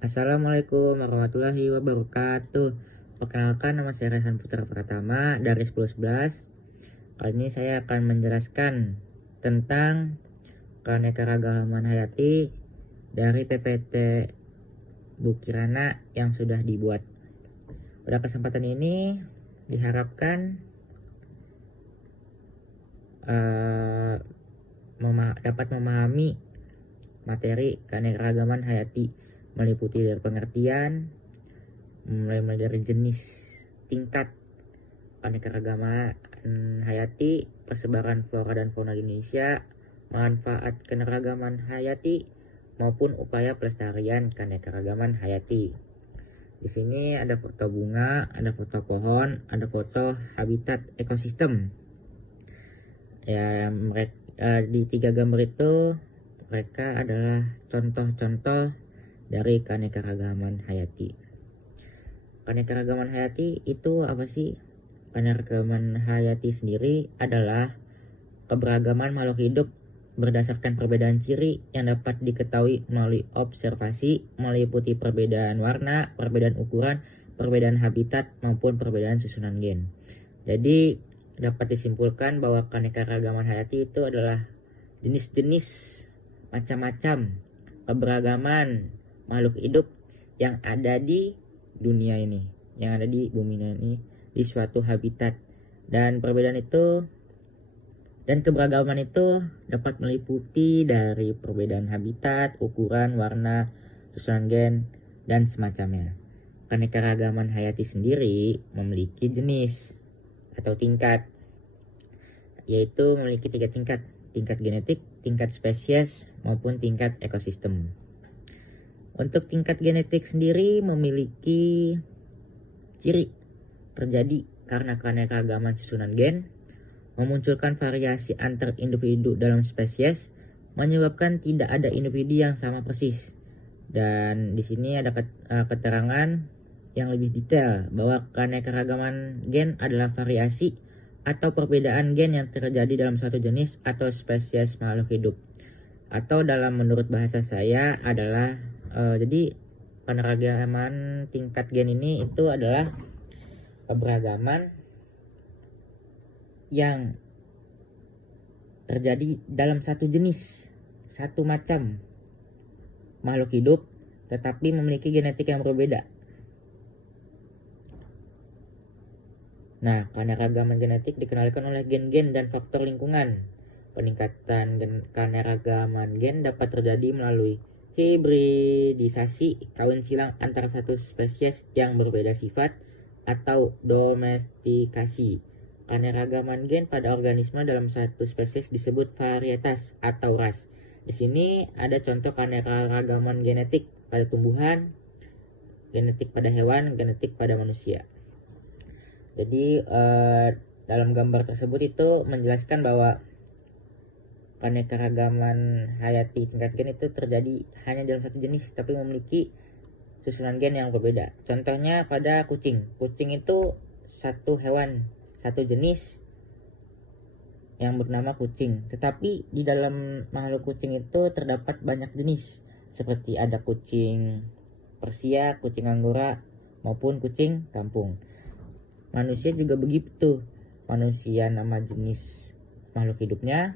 Assalamualaikum warahmatullahi wabarakatuh. Perkenalkan, nama saya Rehan Putra Pratama dari 1011. Kali ini saya akan menjelaskan tentang keanekaragaman hayati dari PPT Bukirana yang sudah dibuat. Pada kesempatan ini diharapkan dapat memahami materi keanekaragaman hayati, meliputi dari pengertian, mulai dari jenis, tingkat keanekaragaman hayati, persebaran flora dan fauna di Indonesia, manfaat keanekaragaman hayati, maupun upaya pelestarian keanekaragaman hayati. Di sini ada foto bunga, ada foto pohon, ada foto habitat ekosistem. Ya, di 3 gambar itu mereka adalah contoh-contoh dari keanekaragaman hayati. Keanekaragaman hayati itu apa sih? Keanekaragaman hayati sendiri adalah keberagaman makhluk hidup berdasarkan perbedaan ciri yang dapat diketahui melalui observasi, meliputi perbedaan warna, perbedaan ukuran, perbedaan habitat, maupun perbedaan susunan gen. Jadi dapat disimpulkan bahwa keanekaragaman hayati itu adalah jenis-jenis macam-macam keberagaman makhluk hidup yang ada di dunia ini, yang ada di bumi ini, di suatu habitat. Dan perbedaan itu dan keberagaman itu dapat meliputi dari perbedaan habitat, ukuran, warna, susunan gen, dan semacamnya. Keanekaragaman hayati sendiri memiliki jenis atau tingkat, yaitu memiliki 3 tingkat: tingkat genetik, tingkat spesies, maupun tingkat ekosistem. Untuk tingkat genetik sendiri memiliki ciri terjadi karena keanekaragaman susunan gen, memunculkan variasi antar individu dalam spesies, menyebabkan tidak ada individu yang sama persis. Dan di sini ada keterangan yang lebih detail bahwa keanekaragaman gen adalah variasi atau perbedaan gen yang terjadi dalam suatu jenis atau spesies makhluk hidup. Atau dalam menurut bahasa saya adalah jadi keanekaragaman tingkat gen ini itu adalah keberagaman yang terjadi dalam satu jenis, satu macam makhluk hidup, tetapi memiliki genetik yang berbeda. Nah, keanekaragaman genetik dikendalikan oleh gen-gen dan faktor lingkungan. Peningkatan keanekaragaman gen dapat terjadi melalui hibridisasi, kawin silang antara satu spesies yang berbeda sifat, atau domestikasi. Keanekaragaman gen pada organisme dalam satu spesies disebut varietas atau ras. Di sini ada contoh keanekaragaman genetik pada tumbuhan, genetik pada hewan, genetik pada manusia. Jadi dalam gambar tersebut itu menjelaskan bahwa keanekaragaman hayati tingkat gen itu terjadi hanya dalam satu jenis, tapi memiliki susunan gen yang berbeda. Contohnya pada kucing. Kucing itu satu hewan, satu jenis yang bernama kucing. Tetapi di dalam makhluk kucing itu terdapat banyak jenis, seperti ada kucing Persia, kucing Anggora, maupun kucing kampung. Manusia juga begitu. Manusia nama jenis makhluk hidupnya,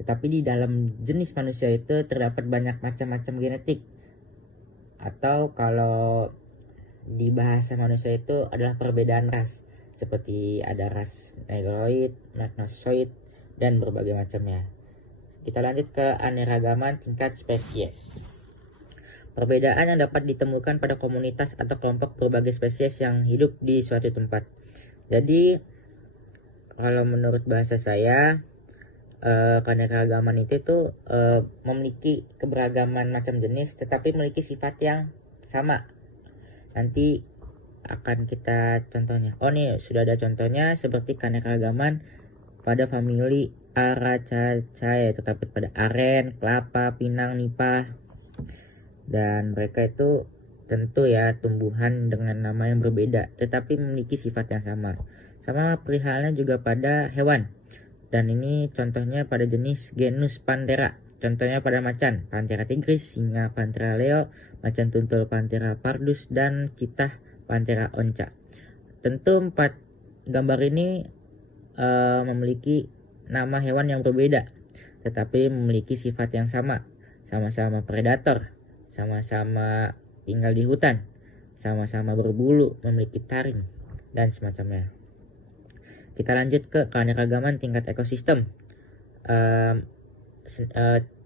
tetapi di dalam jenis manusia itu terdapat banyak macam-macam genetik. Atau kalau di bahasa manusia itu adalah perbedaan ras, seperti ada ras negroid, magnosoid, dan berbagai macamnya. Kita lanjut ke keanekaragaman tingkat spesies. Perbedaan yang dapat ditemukan pada komunitas atau kelompok berbagai spesies yang hidup di suatu tempat. Jadi kalau menurut bahasa saya, keanekaragaman itu tuh memiliki keberagaman macam jenis tetapi memiliki sifat yang sama. Nanti akan kita contohnya. Oh nih sudah ada contohnya, seperti keanekaragaman pada famili Aracaceae, terdapat pada aren, kelapa, pinang, nipah. Dan mereka itu tentu ya tumbuhan dengan nama yang berbeda tetapi memiliki sifat yang sama. Sama perihalnya juga pada hewan. Dan ini contohnya pada jenis genus Panthera. Contohnya pada macan, Panthera tigris, singa Panthera leo, macan tutul Panthera pardus, dan citah Panthera onca. Tentu 4 gambar ini memiliki nama hewan yang berbeda, tetapi memiliki sifat yang sama. Sama-sama predator, sama-sama tinggal di hutan, sama-sama berbulu, memiliki taring, dan semacamnya. Kita lanjut ke keanekaragaman tingkat ekosistem.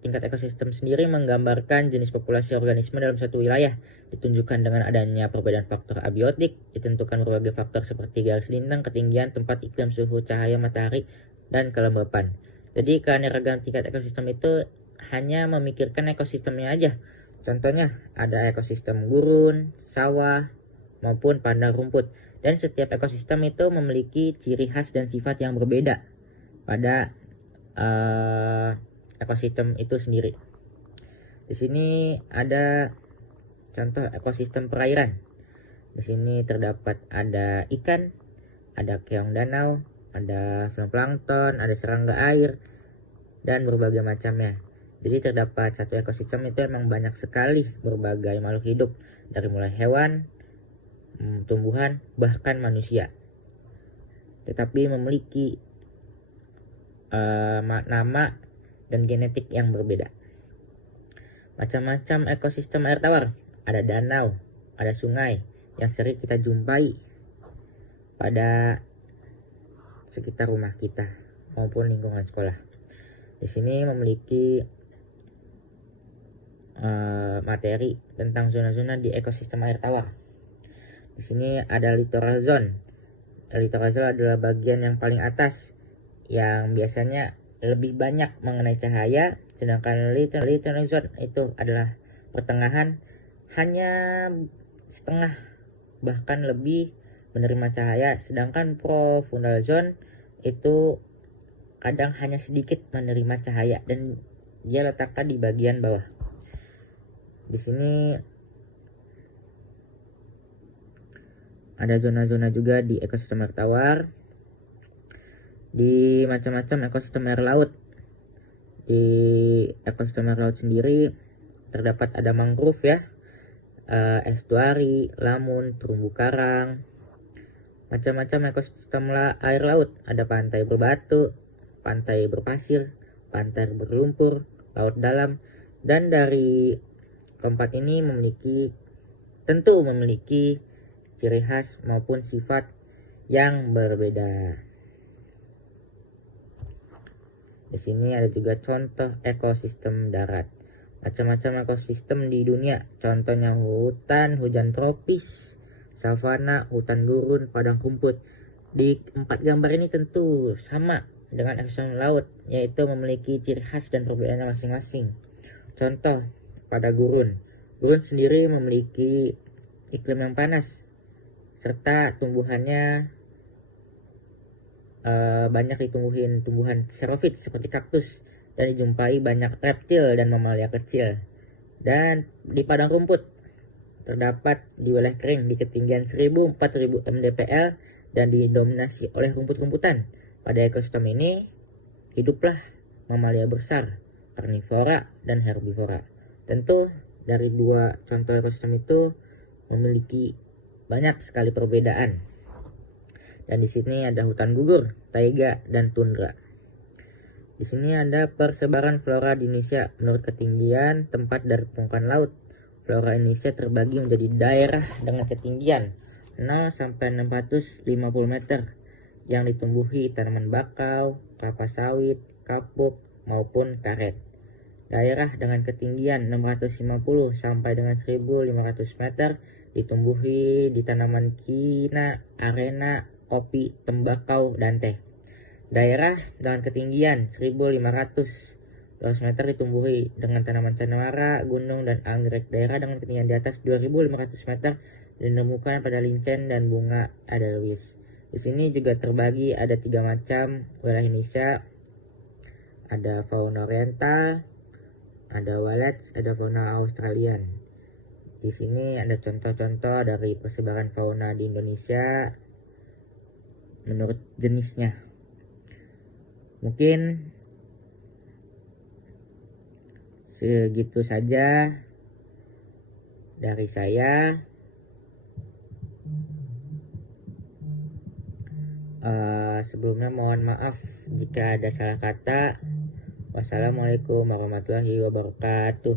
Tingkat ekosistem sendiri menggambarkan jenis populasi organisme dalam satu wilayah, ditunjukkan dengan adanya perbedaan faktor abiotik, ditentukan berbagai faktor seperti garis lintang, ketinggian, tempat, iklim, suhu, cahaya matahari, dan kelembapan. Jadi keanekaragaman tingkat ekosistem itu hanya memikirkan ekosistemnya aja. Contohnya ada ekosistem gurun, sawah, maupun padang rumput. Dan setiap ekosistem itu memiliki ciri khas dan sifat yang berbeda pada ekosistem itu sendiri. Di sini ada contoh ekosistem perairan. Di sini terdapat ada ikan, ada keong danau, ada zooplankton, ada serangga air, dan berbagai macamnya. Jadi terdapat satu ekosistem itu memang banyak sekali berbagai makhluk hidup, dari mulai hewan, tumbuhan, bahkan manusia. Tetapi memiliki nama dan genetik yang berbeda. Macam-macam ekosistem air tawar. Ada danau, ada sungai yang sering kita jumpai pada sekitar rumah kita maupun lingkungan sekolah. Di sini memiliki materi tentang zona-zona di ekosistem air tawar. Di sini ada littoral zone. Littoral zone adalah bagian yang paling atas yang biasanya lebih banyak mengenai cahaya, sedangkan littoral zone itu adalah pertengahan, hanya setengah bahkan lebih menerima cahaya, sedangkan profundal zone itu kadang hanya sedikit menerima cahaya dan dia letakkan di bagian bawah. Di sini ada zona-zona juga di ekosistem air tawar. Di macam-macam ekosistem air laut. Di ekosistem air laut sendiri terdapat ada mangrove ya, estuari, lamun, terumbu karang, macam-macam ekosistem air laut. Ada pantai berbatu, pantai berpasir, pantai berlumpur, laut dalam, dan dari keempat ini tentu memiliki ciri khas maupun sifat yang berbeda. Di sini ada juga contoh ekosistem darat. Macam-macam ekosistem di dunia, contohnya hutan, hujan tropis, savana, hutan gurun, padang rumput. Di 4 gambar ini tentu sama dengan ekosistem laut, yaitu memiliki ciri khas dan perbedaannya masing-masing. Contoh pada gurun. Gurun sendiri memiliki iklim yang panas, serta tumbuhannya banyak ditumbuhin tumbuhan xerophyt seperti kaktus, dan dijumpai banyak reptil dan mamalia kecil. Dan di padang rumput terdapat di wilayah kering di ketinggian 1000-4000 mdpl dan didominasi oleh rumput-rumputan. Pada ekosistem ini hiduplah mamalia besar, karnivora dan herbivora. Tentu dari 2 contoh ekosistem itu memiliki banyak sekali perbedaan. Dan di sini ada hutan gugur, taiga, dan tundra. Di sini ada persebaran flora di Indonesia menurut ketinggian tempat dari permukaan laut. Flora Indonesia terbagi menjadi daerah dengan ketinggian 0 sampai 650 meter yang ditumbuhi tanaman bakau, kelapa sawit, kapuk, maupun karet. Daerah dengan ketinggian 650 sampai dengan 1500 meter ditumbuhi di tanaman kina, arena, kopi, tembakau, dan teh. Daerah dengan ketinggian 1500 meter ditumbuhi dengan tanaman cemara, gunung, dan anggrek. Daerah dengan ketinggian di atas 2500 meter ditemukan pada lincen dan bunga edelweiss. Di sini juga terbagi ada 3 macam wilayah Indonesia. Ada fauna oriental, ada wildlife, ada fauna Australian. Di sini ada contoh-contoh dari persebaran fauna di Indonesia menurut jenisnya. Mungkin segitu saja dari saya. Sebelumnya mohon maaf jika ada salah kata. Wassalamualaikum warahmatullahi wabarakatuh.